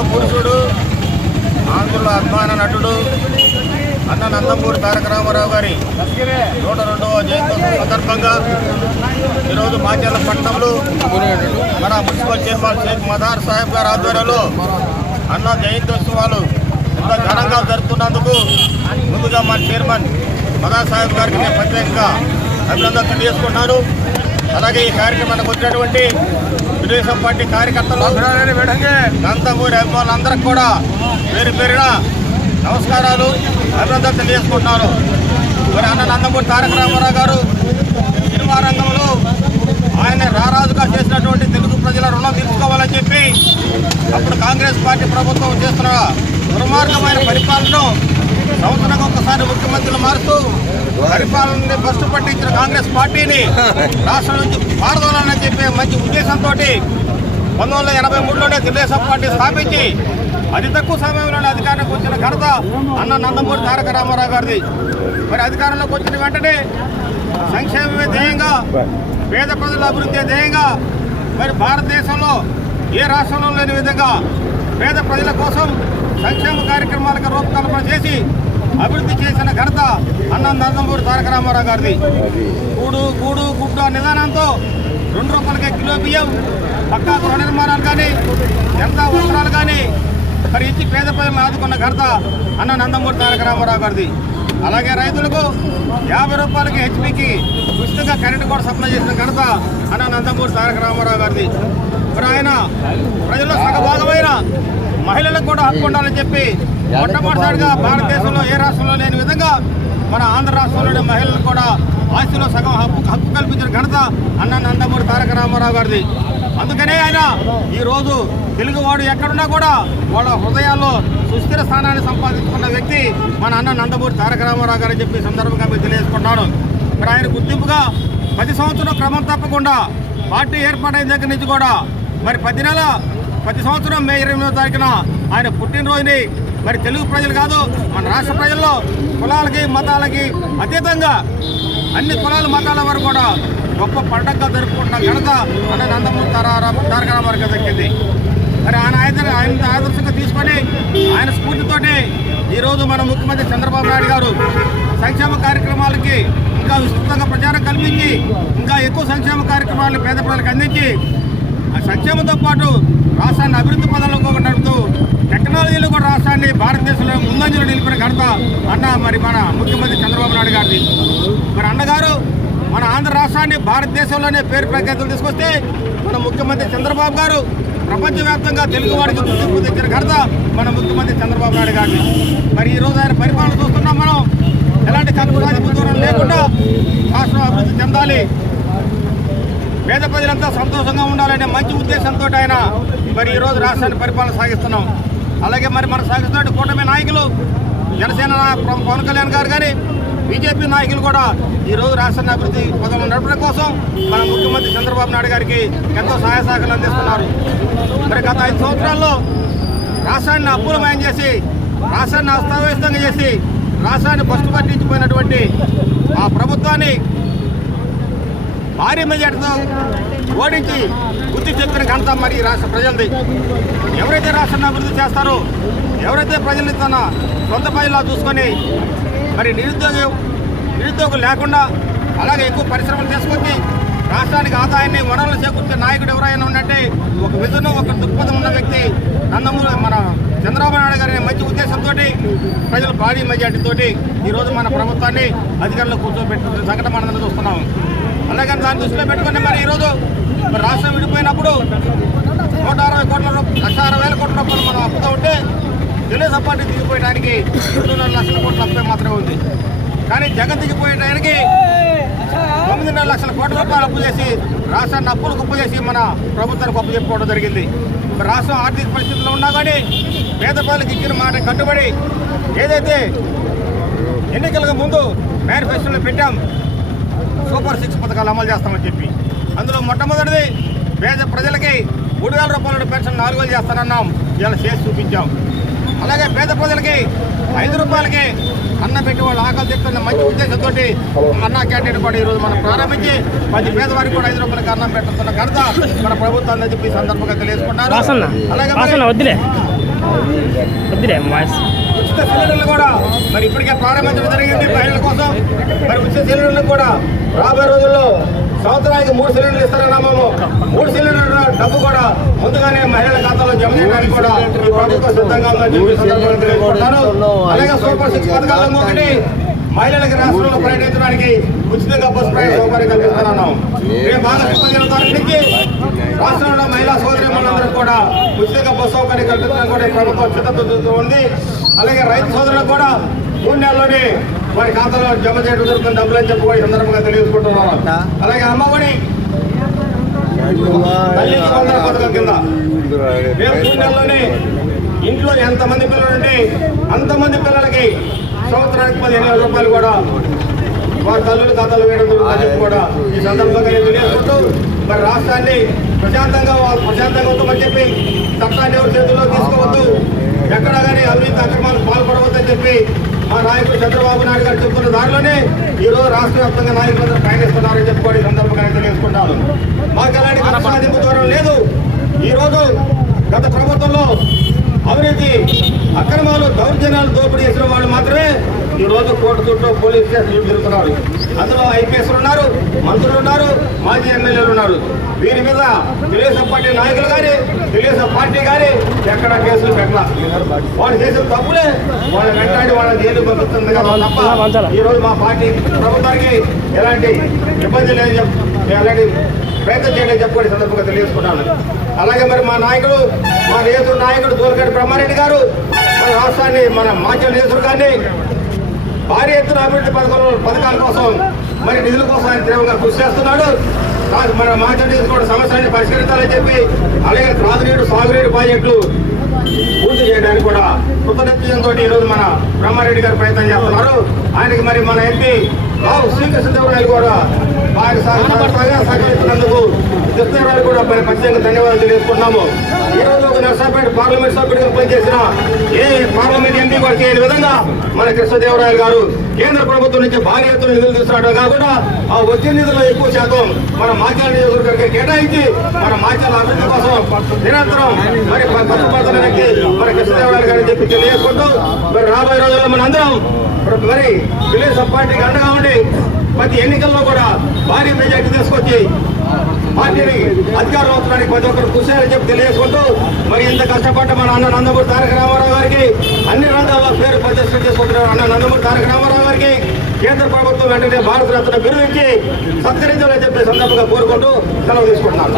ఆంధ్ర పురుషుడు ఆంధ్రుల అభిమాన నటుడు. అన్న నందమూరి తారక రామారావు గారి నూట రెండవ జయంతి సందర్భంగా ఈరోజు మాచర్ల పట్టణంలో మన మున్సిపల్ చైర్మన్ షేక్ మదార్ సాహెబ్ గారి ఆధ్వర్యంలో అన్న జయంత్యోత్సవాలు ఎంత ఘనంగా జరుపుతున్నందుకు ముందుగా మా చైర్మన్ మదార్ సాహెబ్ గారికి నేను ప్రత్యేకంగా అభినందన తెలియజేసుకుంటున్నాను. అలాగే ఈ కార్యక్రమానికి వచ్చినటువంటి తెలుగుదేశం పార్టీ కార్యకర్తలు నందమూరి అభిమానులందరికీ కూడా పేరు పేరున నమస్కారాలు అభినందన తెలియజేసుకుంటున్నాను. మరి అన్న నందమూరి తారక రామారావు గారు సినిమా రంగంలో ఆయన రారాజుగా చేసినటువంటి తెలుగు ప్రజల రుణం తీర్చుకోవాలని చెప్పి అప్పుడు కాంగ్రెస్ పార్టీ ప్రభుత్వం చేస్తున్న దుర్మార్గమైన పరిపాలనను సంవత్సరం ఒక్కసారి ముఖ్యమంత్రులు మారుతూ పరిపాలనని బస్సు పట్టించిన కాంగ్రెస్ పార్టీని రాష్ట్రం నుంచి పారదోలాలని చెప్పే మంచి ఉద్దేశంతో పంతొమ్మిది వందల ఎనభై మూడులోనే తెలుగుదేశం పార్టీ స్థాపించి అతి తక్కువ సమయంలోనే అధికారంలోకి వచ్చిన ఘనత అన్న నందమూరి తారక రామారావు గారిది. మరి అధికారంలోకి వచ్చిన వెంటనే సంక్షేమమే ధ్యేయంగా పేద ప్రజల అభివృద్ధి ధ్యేయంగా మరి భారతదేశంలో ఏ రాష్ట్రంలో లేని విధంగా పేద ప్రజల కోసం సంక్షేమ కార్యక్రమాలకు రూపకల్పన చేసి అభివృద్ధి చేసిన ఘనత అన్న నందమూరి తారక రామారావు గారిది. గూడు గూడు గుడ్డు నిదానంతో రెండు రూపాయలకే కిలో బియ్యం పక్కా గృహ నిర్మాణాలు కానీ ఎంత వస్త్రాలు కానీ మరి ఇచ్చి పేద ప్రజలను ఆదుకున్న ఘనత అన్న నందమూరి తారక రామారావు గారిది. అలాగే రైతులకు యాభై రూపాయలకి హెచ్పికి ఉచితంగా కరెంటు కూడా సప్లై చేసిన ఘనత అన్న నందమూరి తారక రామారావు గారిది. మరి ఆయన ప్రజల్లో సగభాగమైన మహిళలకు కూడా హక్కు ఉండాలని చెప్పి మొట్టమొదటిసారిగా భారతదేశంలో ఏ రాష్ట్రంలో లేని విధంగా మన ఆంధ్ర రాష్ట్రంలోని మహిళలకు కూడా ఆస్తిలో సగం హక్కు హక్కు కల్పించిన ఘనత అన్న నందమూరి తారక రామారావు గారిది. అందుకనే ఆయన ఈరోజు తెలుగువాడు ఎక్కడున్నా కూడా వాళ్ళ హృదయాల్లో సుస్థిర స్థానాన్ని సంపాదించుకున్న వ్యక్తి మన అన్న నందమూరి తారక రామారావు గారు చెప్పి సందర్భంగా మీరు తెలియజేసుకుంటున్నాను. ఇక్కడ ఆయన గుర్తింపుగా ప్రతి సంవత్సరం క్రమం తప్పకుండా పార్టీ ఏర్పాటైన దగ్గర నుంచి కూడా మరి పది నెల ప్రతి సంవత్సరం మే ఇరవై ఎనిమిదో తారీఖున ఆయన పుట్టినరోజుని మరి తెలుగు ప్రజలు కాదు మన రాష్ట్ర ప్రజల్లో కులాలకి మతాలకి అతీతంగా అన్ని కులాల మతాల వరకు కూడా గొప్ప పండగగా జరుపుకుంటున్న ఘనత అన్న నందమూరి తారా తారక రామారావు దక్కింది మరి ఆయన ఆయన ఆయన ఆదర్శంగా తీసుకొని ఆయన స్ఫూర్తితోటి ఈరోజు మన ముఖ్యమంత్రి చంద్రబాబు నాయుడు గారు సంక్షేమ కార్యక్రమాలకి ఇంకా విస్తృతంగా ప్రచారం కల్పించి ఇంకా ఎక్కువ సంక్షేమ కార్యక్రమాలను పేద ప్రజలకు అందించి ఆ సంక్షేమంతో పాటు రాష్ట్రాన్ని అభివృద్ధి పదంలో కూడా నడుపుతూ టెక్నాలజీలో కూడా రాష్ట్రాన్ని భారతదేశంలో ముందంజలో నిలిపిన ఘనత అన్న మరి మన ముఖ్యమంత్రి చంద్రబాబు నాయుడు గారిది. మరి అన్నగారు మన ఆంధ్ర రాష్ట్రాన్ని భారతదేశంలోనే పేరు ప్రఖ్యాతులు తీసుకొస్తే మన ముఖ్యమంత్రి చంద్రబాబు గారు ప్రపంచవ్యాప్తంగా తెలుగు వాడికి గుర్తింపు తెచ్చిన ఘనత మన ముఖ్యమంత్రి చంద్రబాబు నాయుడు గారిని మరి ఈ రోజు ఆయన పరిపాలన చూస్తున్నాం మనం. ఎలాంటి కలుపురాది దూరం లేకుండా రాష్ట్రం అభివృద్ధి చెందాలి. పేద ప్రజలంతా సంతోషంగా ఉండాలనే మంచి ఉద్దేశంతో ఆయన మరి ఈరోజు రాష్ట్రాన్ని పరిపాలన సాగిస్తున్నాం. అలాగే మరి మనం సాగిస్తున్నట్టు కూటమి నాయకులు జనసేన పవన్ కళ్యాణ్ గారు కానీ బీజేపీ నాయకులు కూడా ఈరోజు రాష్ట్రాన్ని అభివృద్ధి పదవులు నడపడం కోసం మన ముఖ్యమంత్రి చంద్రబాబు నాయుడు గారికి ఎంతో సహాయ సహకారాలు అందిస్తున్నారు. మరి గత ఐదు సంవత్సరాల్లో రాష్ట్రాన్ని అప్పులమయం చేసి రాష్ట్రాన్ని అస్తవ్యస్తంగా చేసి రాష్ట్రాన్ని బస్టు పట్టించిపోయినటువంటి ఆ ప్రభుత్వాన్ని భారీ మెజార్టీతో ఓడించి బుద్ధి చెప్పిన ఘనత మరి ఈ రాష్ట్ర ప్రజలది. ఎవరైతే రాష్ట్రాన్ని అభివృద్ధి చేస్తారో ఎవరైతే ప్రజల్ని తన సొంత ప్రజలా చూసుకొని మరి నిరుద్యోగం నిరుద్యోగం లేకుండా అలాగే ఎక్కువ పరిశ్రమలు తీసుకొచ్చి రాష్ట్రానికి ఆదాయాన్ని వనరులు చేకూర్చే నాయకుడు ఎవరైనా ఉన్నట్టే ఒక విజన్ ఒక దృక్పథం ఉన్న వ్యక్తి నందమూరి మన చంద్రబాబు నాయుడు గారి మంచి ఉద్దేశంతో ప్రజలు భారీ మెజార్టీతో ఈరోజు మన ప్రభుత్వాన్ని అధికారంలో కూర్చోబెట్టుకునే సంఘటన మనం చూస్తున్నాం. అలాగే దాన్ని దృష్టిలో పెట్టుకుని మరి ఈరోజు మరి రాష్ట్రం విడిపోయినప్పుడు నూట అరవై కోట్ల రూపాయలు లక్ష అరవై వేల కోట్ల రూపాయలు మనం అప్పుతో ఉంటే తెలుగుదేశం పార్టీ దిగిపోయడానికి రెండున్నర లక్షల కోట్ల అప్పే మాత్రమే ఉంది. కానీ జగన్ దిగిపోయడానికి తొమ్మిదిన్నర లక్షల కోట్ల రూపాయలు అప్పు చేసి రాష్ట్రాన్ని అప్పులు గొప్ప చేసి మన ప్రభుత్వానికి గొప్ప చెప్పుకోవడం జరిగింది. రాష్ట్రం ఆర్థిక పరిస్థితుల్లో ఉన్నా కానీ పేద ప్రజలకు ఇచ్చిన మాట కట్టుబడి ఏదైతే ఎన్నికలకు ముందు మేనిఫెస్టోలో పెట్టాం సూపర్ సిక్స్ పథకాలు అమలు చేస్తామని చెప్పి. అందులో మొట్టమొదటిది పేద ప్రజలకి మూడు వేల రూపాయల పెన్షన్ నాలుగు వేలు చేస్తానన్నాం. ఇలా చేసి చూపించాం. అలాగే పేద ప్రజలకి ఐదు రూపాయలకి అన్న పెట్టి వాళ్ళు ఆకలి తెస్తున్న మంచి ఉద్దేశంతో అన్న క్యాంటీన్ కూడా ఈరోజు మనం ప్రారంభించి ప్రతి పేదవారికి కూడా ఐదు రూపాయలకి అన్నం పెట్టుతున్న ఘనత మన ప్రభుత్వాన్ని చెప్పి సందర్భంగా తెలియజేసుకున్నారు వాసన్న అలాగే ఉచిత సిలిండర్లు కూడా మరి ఇప్పటికే ప్రారంభించడం జరిగింది. మహిళల కోసం మరి ఉచిత సిలిండర్లు కూడా రాబోయే రోజుల్లో సంవత్సరానికి మూడు సిలిండర్లు ఇస్తారన్నాము మూడు సిలిండర్ల డబ్బు కూడా ముందుగానే మహిళల ఖాతాలో జమ చేయడానికి కూడా ఈ ప్రభుత్వం సిద్ధంగా ఉందని అలాగే సూపర్ సిక్స్ పథకాలలో ఒకటి మహిళలకు రాష్ట్రంలో పర్యటించడానికి ఉచితంగా బస్సు ప్రయాణ సౌకర్యం కల్పిస్తున్నాం రేపు ఆగస్టు పదిహేను తారీఖు రాష్ట్రంలో మహిళా సోదరి కూడా ఉచితంగా బస్ సౌకర్యం కల్పించడానికి కూడా ప్రభుత్వం సిద్ధతో ఉంది. అలాగే రైతు సోదరులకు కూడా మూడు నెలల్లోనే వారి ఖాతాలో జమ చేయడం జరుగుతుంది. డబ్బులు అని చెప్పి కూడా ఈ సందర్భంగా తెలియజేసుకుంటున్నాను. అలాగే అమ్మఒడి పథకం కింద. రేపు మూడు నెలల్లోనే ఇంట్లో ఎంతమంది పిల్లలు ఉంటే అంతమంది పిల్లలకి సంవత్సరానికి పదిహేను వేల రూపాయలు కూడా వారి తల్లుల ఖాతాలు వేయడం జరుగుతుందని కూడా ఈ సందర్భంగా నేను తెలియజేసుకుంటూ మరి రాష్ట్రాన్ని ప్రశాంతంగా వా- ప్రశాంతంగా చెప్పి చట్టాన్ని ఎవరి చేతుల్లో తీసుకోవద్దు. ఎక్కడా కానీ అవినీతి అక్రమాలు పాల్పడవద్దని చెప్పి మా నాయకుడు చంద్రబాబు నాయుడు గారు చెప్తున్న దారిలోనే ఈ రోజు రాష్ట్ర వ్యాప్తంగా నాయకులందరూ పయనిస్తున్నారని చెప్పుకోవడం సందర్భంగా నేను తెలియజేసుకుంటాను మాకు ఎలాంటి కక్ష సాధింపు దూరం లేదు. ఈరోజు గత ప్రభుత్వంలో అవినీతి అక్రమాలు దౌర్జన్యాలు దోపిడీ చేసిన వాళ్ళు మాత్రమే ఈరోజు కోర్టు చుట్టూ పోలీస్ స్టేషన్ తిరుగుతున్నారు. అందులో ఐపీఎస్లు ఉన్నారు మంత్రులు ఉన్నారు మాజీ ఎమ్మెల్యేలు ఉన్నారు. వీరి మీద తెలుగుదేశం పార్టీ నాయకులు కానీ తెలుగుదేశం పార్టీ కానీ ఎక్కడ కేసులు పెట్టాల? వాళ్ళు చేసిన తప్పులే వాళ్ళ వెంటాడి వాళ్ళని జైలు పంపిస్తుంది కదా తప్ప. ఈరోజు మా పార్టీ ప్రభుత్వానికి ఎలాంటి ఇబ్బంది లేదని చెప్ ఎలాంటి ప్రయత్నం చేయడం చెప్పుకునే సందర్భంగా తెలియజేసుకుంటాను. అలాగే మరి మా నాయకుడు మా నేతృ నాయకుడు దూరగడ్డి బ్రహ్మారెడ్డి గారు మన రాష్ట్రాన్ని మన మాచల్ కానీ భారీ ఎత్తున అభివృద్ధి పథకాల పథకాల కోసం మరి నిధుల కోసం ఆయన తీవ్రంగా కృషి చేస్తున్నాడు. రా- మన మాచల్ కూడా సమస్యలన్నీ పరిష్కరించాలని చెప్పి అలాగే త్రాగునీరు సాగునీరు ప్రాజెక్టులు పూర్తి చేయడానికి కూడా కృతజ్ఞతతో ఈ రోజు మన బ్రహ్మారెడ్డి గారు ప్రయత్నం చేస్తున్నారు. ఆయనకి మరి మన ఎంపీ రావు శ్రీకృష్ణదేవరాయలు కూడా వారికి సహకరించినందుకు కృష్ణదేవరాయలు కూడా మరి ప్రత్యేకంగా ధన్యవాదాలు తెలియజేసుకుంటున్నాము. ఈ రోజు ఒక నర్సాపేట పార్లమెంట్ సభ్యుడిగా పనిచేసిన ఏ పార్లమెంట్ ఎంపీ కూడా చేయని విధంగా మన కృష్ణదేవరాయలు గారు కేంద్ర ప్రభుత్వం నుంచి భారీ ఎత్తున నిధులు తీసుకురావడం కాకుండా ఆ వచ్చిన నిధుల్లో ఎక్కువ శాతం మన మాచాల నియోజకవర్గానికి కేటాయించి మన మాచాల అభివృద్ధి కోసం నిరంతరం మరి పట్టుబడుతున్న మరి కృష్ణదేవరాయలు గారిని చెప్పి తెలియజేసుకుంటూ మరి రాబోయే రోజుల్లో మన అందరం మరి తెలుగుదేశం పార్టీకి అండగా ఉండి ప్రతి ఎన్నికల్లో కూడా భారీ మెజార్టీ తీసుకొచ్చి పార్టీని అధికారం అవుతున్నానికి ప్రతి ఒక్కరు కృషి చెప్పి తెలియజేసుకుంటూ మరి ఇంత కష్టపడ్డ మన అన్న నందమూరి తారక రామారావు గారికి అన్ని రంగాల్లో పేరు ప్రతిష్ట చేసుకుంటున్నారు అన్న నందమూరి తారక రామారావు గారికి కేంద్ర ప్రభుత్వం వెంటనే భారత రత్న బిరుదు ఇచ్చి సత్కరించాలని చెప్పే సందర్భంగా కోరుకుంటూ సెలవు తీసుకుంటున్నాను.